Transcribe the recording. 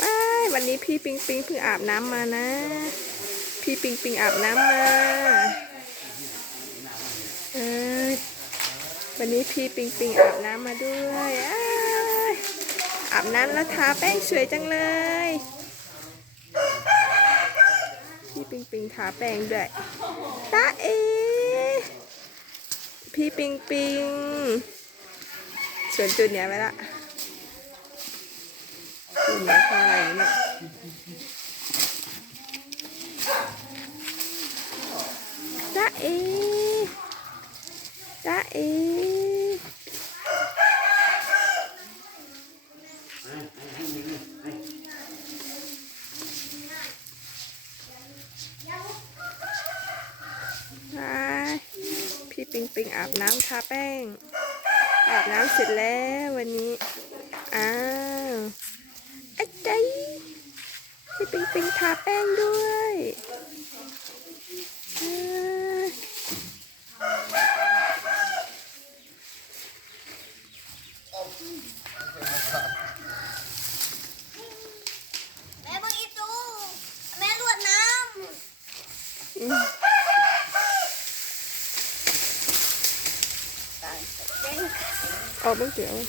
ว้ายวันนี้พี่ปิงปิงเพิ่งอาบน้ำมานะ พี่ปิงปิงอาบน้ำมาเออวันนี้พี่ปิงปิงอาบน้ำมาด้วยอายอาบน้ำแล้วทาแป้งสวยจังเลย พี่ปิงปิงทาแป้งด้วยตาเอ พี่ปิงปิงส่วนจุดเนี้ยไว้ละจุดเนี้ยออะไรเนี่ยจ้าเอจ้าเอไปพี่ ปิงปิงอาบน้ำทาแป้ง อาบน้ำเสร็จแล้ววันนี้ อ้าวอาจารย์พี่ปิงปิงทาแป้งด้วยอ่าแม่บังอีตูแม่รวดน้อืมำ 哦不电了